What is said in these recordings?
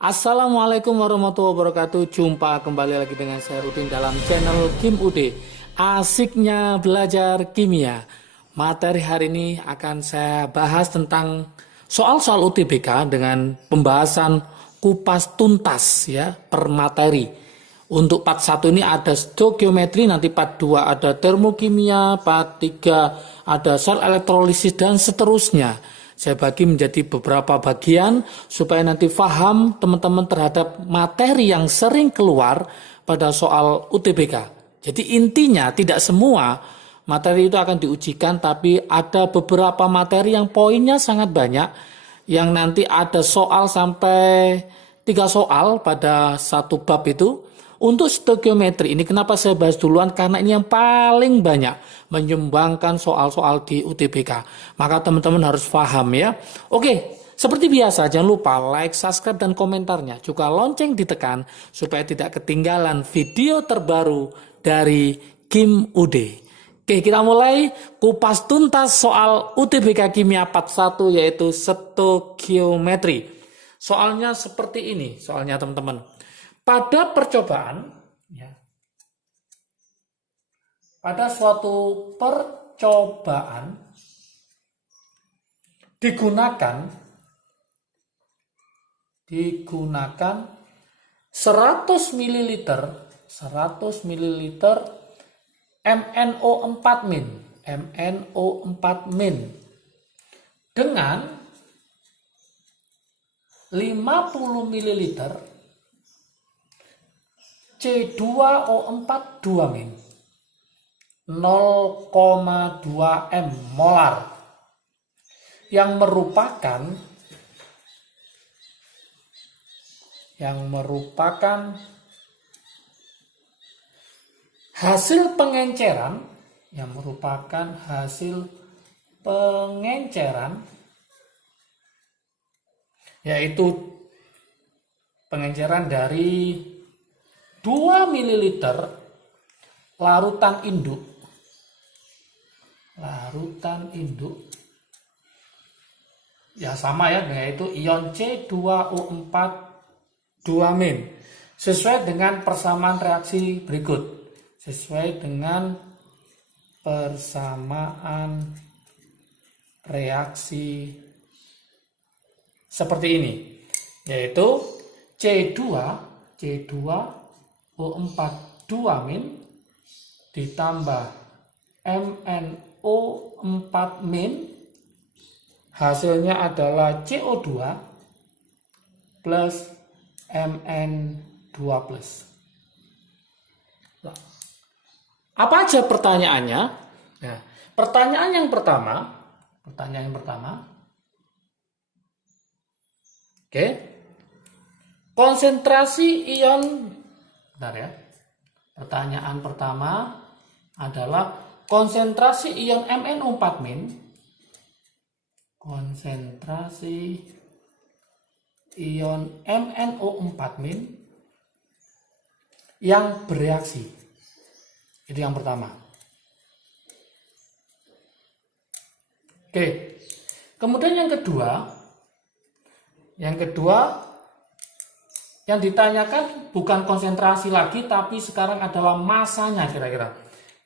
Assalamualaikum warahmatullahi wabarakatuh. Jumpa kembali lagi dengan saya Udin dalam channel Kim UD. Asiknya belajar kimia. Materi hari ini akan saya bahas tentang soal-soal UTBK dengan pembahasan kupas tuntas ya per materi. Untuk part 1 ini ada stoikiometri, nanti part 2 ada termokimia, part 3 ada sel elektrolisis dan seterusnya. Saya bagi menjadi beberapa bagian supaya nanti paham teman-teman terhadap materi yang sering keluar pada soal UTBK. Jadi intinya tidak semua materi itu akan diujikan, tapi ada beberapa materi yang poinnya sangat banyak, yang nanti ada soal sampai 3 soal pada satu bab itu. Untuk stoikiometri ini kenapa saya bahas duluan? Karena ini yang paling banyak menyumbangkan soal-soal di UTBK. Maka teman-teman harus paham ya. Oke, seperti biasa jangan lupa like, subscribe, dan komentarnya. Juga lonceng ditekan supaya tidak ketinggalan video terbaru dari Kim UD. Oke, kita mulai kupas tuntas soal UTBK Kimia part 1 yaitu stoikiometri. Soalnya seperti ini, soalnya teman-teman. Pada percobaan, ya, pada suatu percobaan digunakan 100 ml MnO4-min dengan 50 ml C2O4 2-min 0,2 m molar yang merupakan hasil pengenceran yaitu pengenceran dari 2 ml larutan induk ya sama ya, yaitu ion C2O4 2-min sesuai dengan persamaan reaksi berikut. Sesuai dengan persamaan reaksi seperti ini, yaitu C2O4 2-min ditambah MnO4-min, hasilnya adalah CO2 plus Mn2+. Apa aja pertanyaannya? Nah, pertanyaan yang pertama. Oke. Konsentrasi ion. Bentar ya. Pertanyaan pertama adalah konsentrasi ion MnO4-min. Konsentrasi ion MnO4-min yang bereaksi. Itu yang pertama. Oke. Kemudian yang kedua yang ditanyakan bukan konsentrasi lagi, tapi sekarang adalah masanya kira-kira.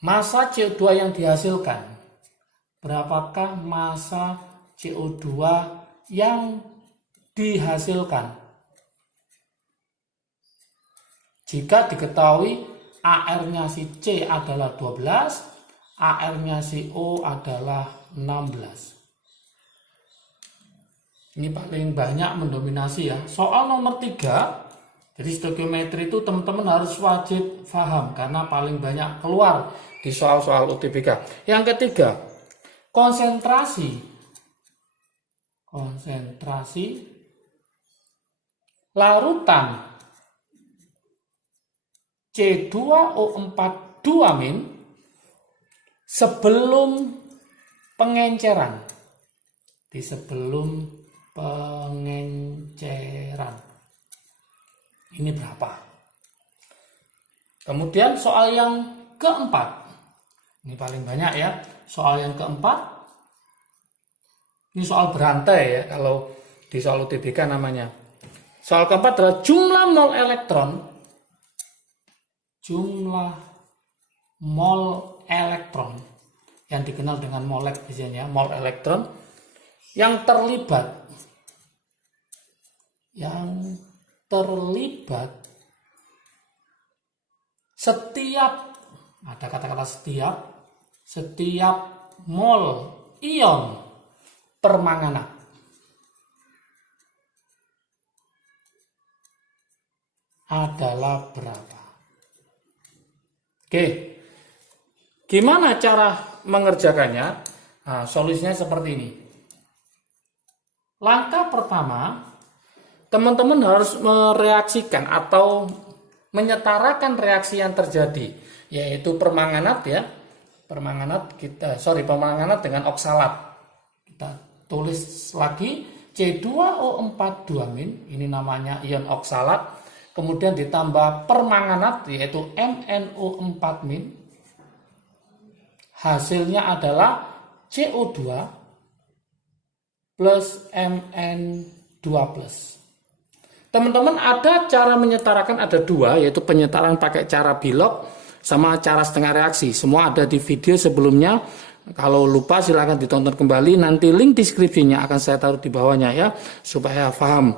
Massa CO2 yang dihasilkan. Berapakah massa CO2 yang dihasilkan? Jika diketahui AR-nya si C adalah 12, AR-nya si O adalah 16. Ini paling banyak mendominasi ya. Soal nomor 3, jadi stoikiometri itu teman-teman harus wajib paham karena paling banyak keluar di soal-soal UTBK. Yang ketiga, konsentrasi larutan C2O4 2-min sebelum pengenceran. Ini berapa? Kemudian soal yang keempat. Ini paling banyak ya. Soal yang keempat. Ini soal berantai ya kalau di soal UTBK namanya. Soal keempat adalah jumlah mol elektron. Jumlah mol elektron yang dikenal dengan molek biasanya, mol elektron yang terlibat setiap, ada kata-kata setiap mol ion permanganat adalah berapa? Oke, gimana cara mengerjakannya? Nah, solusinya seperti ini. Langkah pertama, teman-teman harus mereaksikan atau menyetarakan reaksi yang terjadi, yaitu permanganat ya. Permanganat dengan oksalat. Kita tulis lagi C2O4 2-, ini namanya ion oksalat. Kemudian ditambah permanganat yaitu MnO4-, hasilnya adalah CO2 plus Mn2+. Teman-teman, ada cara menyetarakan, ada dua, yaitu penyetaran pakai cara Bilog sama cara setengah reaksi. Semua ada di video sebelumnya. Kalau lupa silahkan ditonton kembali, nanti link deskripsinya akan saya taruh di bawahnya ya, supaya paham.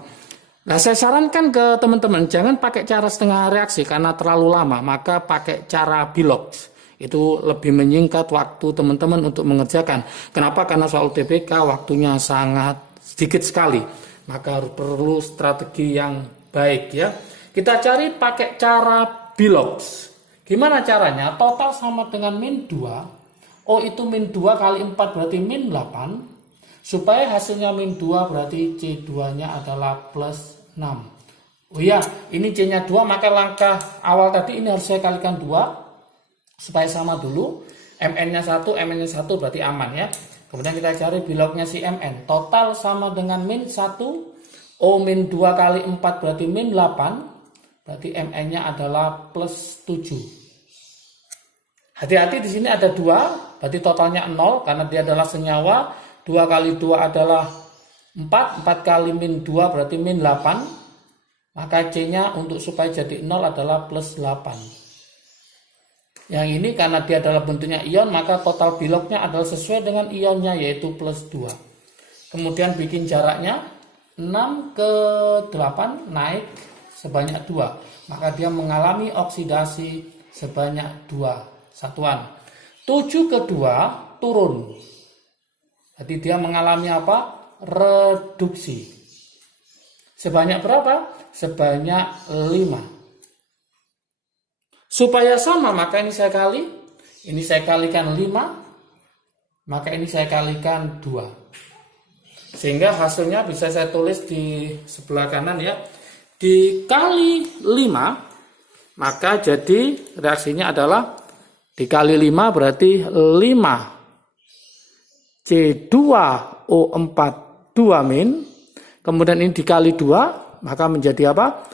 Nah, saya sarankan ke teman-teman jangan pakai cara setengah reaksi karena terlalu lama, maka pakai cara Bilog. Itu lebih menyingkat waktu teman-teman untuk mengerjakan. Kenapa? Karena soal UTBK waktunya sangat sedikit sekali, maka perlu strategi yang baik ya. Kita cari pakai cara Bilog. Gimana caranya? Total sama dengan min 2. O itu min 2 kali 4 berarti min 8. Supaya hasilnya min 2 berarti C2-nya adalah plus 6. Oh iya, ini C-nya 2, maka langkah awal tadi ini harus saya kalikan 2. Supaya sama dulu. Mn-nya 1, Mn-nya 1 berarti aman ya. Kemudian kita cari Bilognya si Mn. Total sama dengan min 1. O min 2 kali 4 berarti min 8. Berarti Mn-nya adalah plus 7. Hati-hati di sini ada 2, berarti totalnya 0 karena dia adalah senyawa. 2 kali 2 adalah 4, 4 kali min 2 berarti min 8. Maka C-nya untuk supaya jadi 0 adalah plus 8. Yang ini karena dia adalah bentuknya ion, maka total Bilognya adalah sesuai dengan ionnya yaitu plus 2. Kemudian bikin jaraknya 6 ke 8 naik sebanyak 2. Maka dia mengalami oksidasi sebanyak 2 satuan. 7 ke 2 turun. Jadi dia mengalami apa? Reduksi. Sebanyak berapa? Sebanyak 5. Supaya sama, maka ini saya kali. Ini saya kalikan 5. Maka ini saya kalikan 2. Sehingga hasilnya bisa saya tulis di sebelah kanan ya. Dikali 5, maka jadi reaksinya adalah dikali 5 berarti 5 C2O4 2-, kemudian ini dikali 2, maka menjadi apa?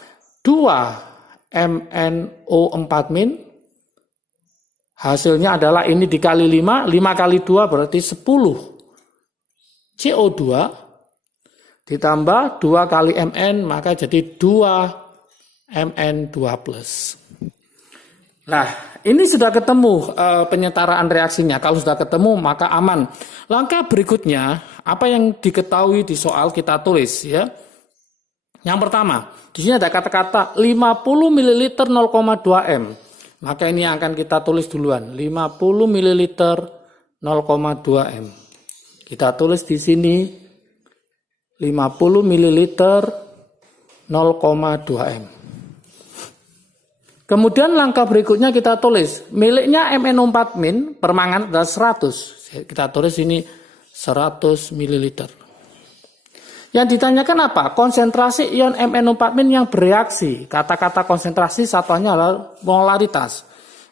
2 MnO4-, hasilnya adalah ini dikali 5, 5 kali 2 berarti 10 CO2, ditambah 2 kali Mn, maka jadi 2 Mn2+. Nah, ini sudah ketemu penyetaraan reaksinya. Kalau sudah ketemu maka aman. Langkah berikutnya, apa yang diketahui di soal kita tulis ya. Yang pertama, di sini ada kata-kata 50 ml 0,2 M. Maka ini yang akan kita tulis duluan. 50 ml 0,2 M. Kita tulis di sini 50 ml 0,2 M. Kemudian langkah berikutnya kita tulis miliknya MnO4- permanganat adalah 100. Kita tulis ini 100 ml. Yang ditanyakan apa? Konsentrasi ion MnO4- yang bereaksi. Kata-kata konsentrasi satuannya adalah molaritas.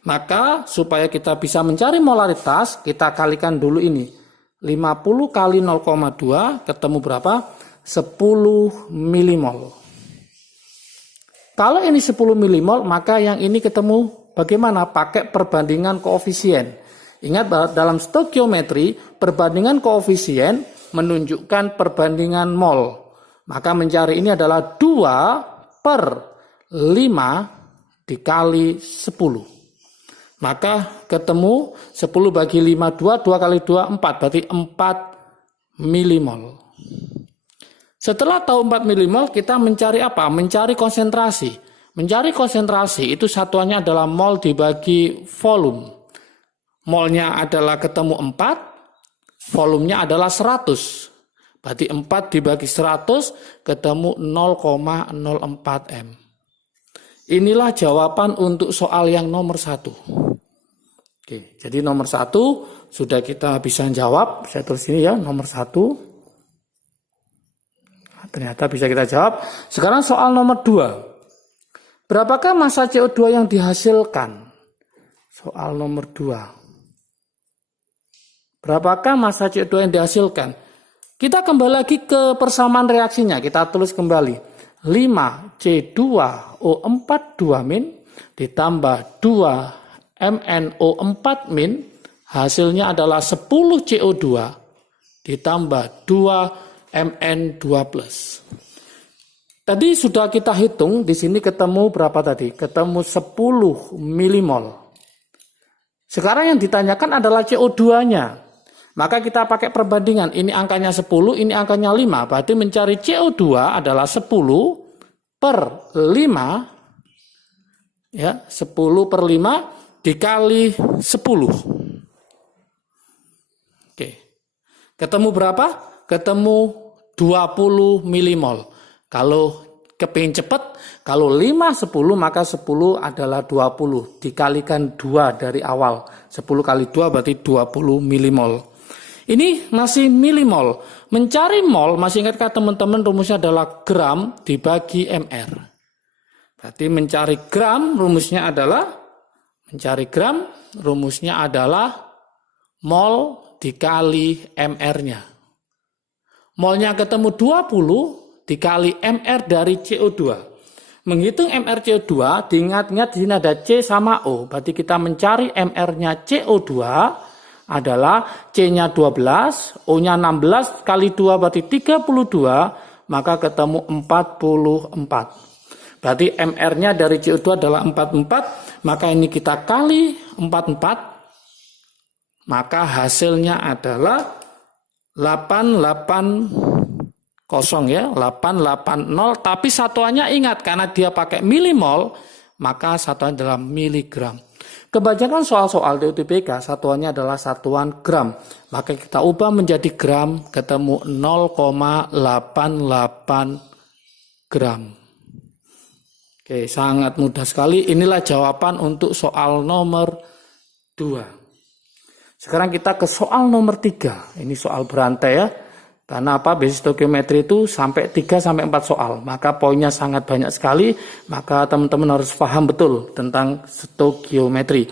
Maka supaya kita bisa mencari molaritas, kita kalikan dulu ini. 50 kali 0,2 ketemu berapa? 10 milimol. Kalau ini 10 milimol, maka yang ini ketemu bagaimana? Pakai perbandingan koefisien. Ingat dalam stokiometri, perbandingan koefisien menunjukkan perbandingan mol. Maka mencari ini adalah 2 per 5 dikali 10. Maka ketemu 10 bagi 5, 2 kali 2, 4. Berarti 4 milimol. Setelah tahu 4 milimol, kita mencari apa? Mencari konsentrasi. Mencari konsentrasi itu satuannya adalah mol dibagi volume. Molnya adalah ketemu 4, volumenya adalah 100. Berarti 4 dibagi 100 ketemu 0,04 M. Inilah jawaban untuk soal yang nomor 1. Oke, jadi nomor 1 sudah kita bisa jawab. Saya tulis ini ya, nomor 1. Ternyata bisa kita jawab. Sekarang soal nomor 2. Berapakah massa CO2 yang dihasilkan? Soal nomor 2. Berapakah massa CO2 yang dihasilkan? Kita kembali lagi ke persamaan reaksinya. Kita tulis kembali. 5C2O4 2- ditambah 2MnO4- hasilnya adalah 10 CO2 ditambah 2Mn2+. Tadi sudah kita hitung, di sini ketemu berapa tadi? Ketemu 10 milimol. Sekarang yang ditanyakan adalah CO2-nya. Maka kita pakai perbandingan, ini angkanya 10, ini angkanya 5. Berarti mencari CO2 adalah 10 per 5, ya, 10 per 5 dikali 10. Oke. Ketemu berapa? Ketemu 20 milimol. Kalau kepingin cepat, kalau 5, 10, maka 10 adalah 20. Dikalikan 2 dari awal. 10 kali 2 berarti 20 milimol. Ini masih milimol. Mencari mol, masih ingatkah teman-teman rumusnya adalah gram dibagi mr. Berarti mencari gram rumusnya adalah mol dikali mr-nya. Molnya ketemu 20 dikali mr dari CO2. Menghitung mr CO2, diingat-ingat di sini ada C sama O. Berarti kita mencari mr-nya CO2 adalah C-nya 12, O-nya 16, kali 2 berarti 32, maka ketemu 44. Berarti MR-nya dari CO2 adalah 44, maka ini kita kali 44, maka hasilnya adalah 880 ya, 880, tapi satuannya ingat, karena dia pakai milimol, maka satuannya adalah miligram. Kebanyakan soal-soal di UTBK satuannya adalah satuan gram. Maka kita ubah menjadi gram, ketemu 0,88 gram. Oke, sangat mudah sekali. Inilah jawaban untuk soal nomor 2. Sekarang kita ke soal nomor 3. Ini soal berantai ya. Karena apa? Basis stoikiometri itu sampai 3-4 soal. Maka poinnya sangat banyak sekali. Maka teman-teman harus paham betul tentang stoikiometri.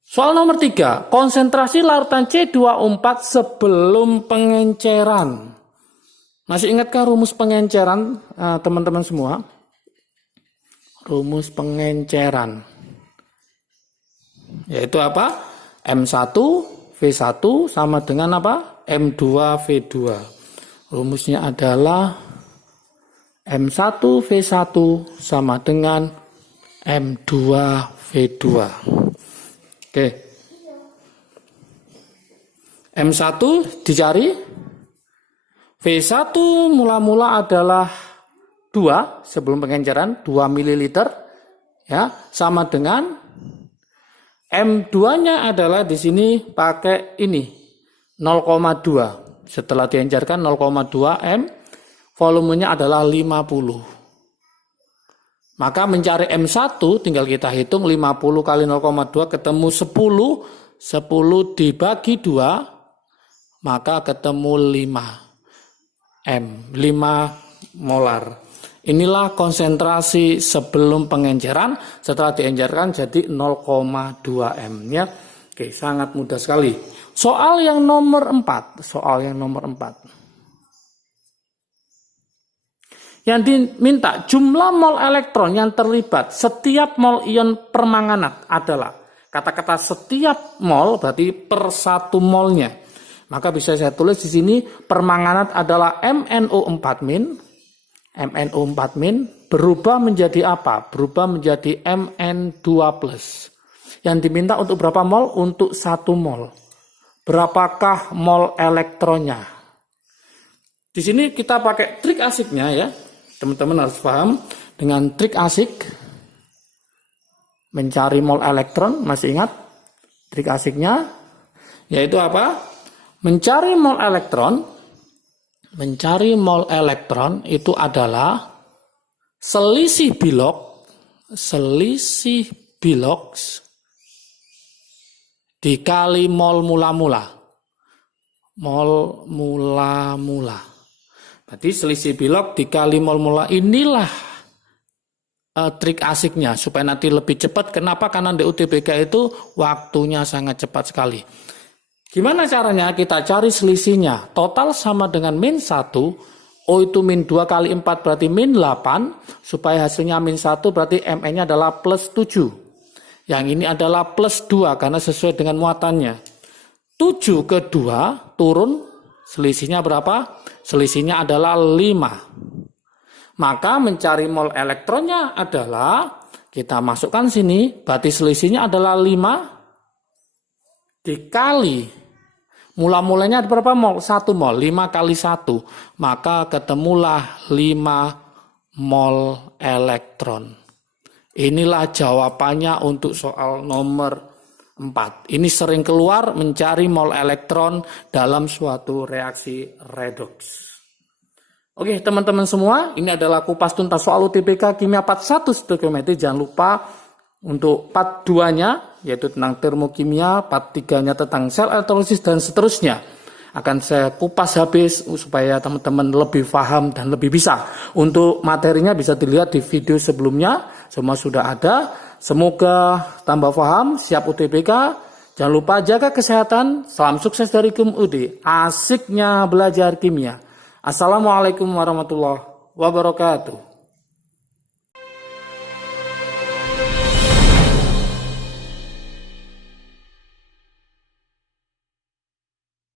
Soal nomor 3. Konsentrasi larutan C2O4 sebelum pengenceran. Masih ingatkah rumus pengenceran teman-teman semua? Rumus pengenceran. Yaitu apa? M1 V1 sama dengan apa? M2V2. Rumusnya adalah M1 V1 sama dengan M2V2. Oke. M1 dicari. V1 mula-mula adalah 2 sebelum pengenceran, 2 ml ya, sama dengan M2-nya adalah di sini pakai ini 0,2. Setelah diencerkan 0,2 M, volumenya adalah 50. Maka mencari M1 tinggal kita hitung 50 kali 0,2 ketemu 10. 10 dibagi 2 maka ketemu 5 M, 5 molar. Inilah konsentrasi sebelum pengenceran, setelah diencerkan jadi 0,2 M ya. Oke, sangat mudah sekali. Soal yang nomor 4. Yang diminta jumlah mol elektron yang terlibat setiap mol ion permanganat adalah, kata-kata setiap mol berarti per satu molnya. Maka bisa saya tulis di sini permanganat adalah MnO4-. MnO4- berubah menjadi apa? Berubah menjadi Mn2+. Yang diminta untuk berapa mol? Untuk 1 mol. Berapakah mol elektronnya? Di sini kita pakai trik asiknya ya. Teman-teman harus paham dengan trik asik mencari mol elektron. Masih ingat trik asiknya? Yaitu apa? Mencari mol elektron itu adalah selisih Bilox dikali mol mula-mula. Berarti selisih Bilox dikali mol mula. Inilah trik asiknya supaya nanti lebih cepat. Kenapa? Karena di UTBK itu waktunya sangat cepat sekali. Gimana caranya? Kita cari selisihnya. Total sama dengan min 1. O itu min 2 kali 4 berarti min 8. Supaya hasilnya min 1 berarti Mn-nya adalah plus 7. Yang ini adalah plus 2 karena sesuai dengan muatannya. 7 ke 2 turun. Selisihnya berapa? Selisihnya adalah 5. Maka mencari mol elektronnya adalah, kita masukkan sini, berarti selisihnya adalah 5 dikali mula-mulanya berapa mol? 1 mol. 5 kali 1. Maka ketemulah 5 mol elektron. Inilah jawabannya untuk soal nomor 4. Ini sering keluar mencari mol elektron dalam suatu reaksi redoks. Oke teman-teman semua, ini adalah kupas tuntas soal UTBK Kimia Part 1 stoikiometri. Jangan lupa untuk part 2-nya, yaitu tentang termokimia, part 3-nya tentang sel elektrolisis, dan seterusnya. Akan saya kupas habis supaya teman-teman lebih paham dan lebih bisa. Untuk materinya bisa dilihat di video sebelumnya, semua sudah ada. Semoga tambah paham, siap UTBK. Jangan lupa jaga kesehatan, salam sukses dari Kim UD. Asiknya belajar kimia. Assalamualaikum warahmatullahi wabarakatuh.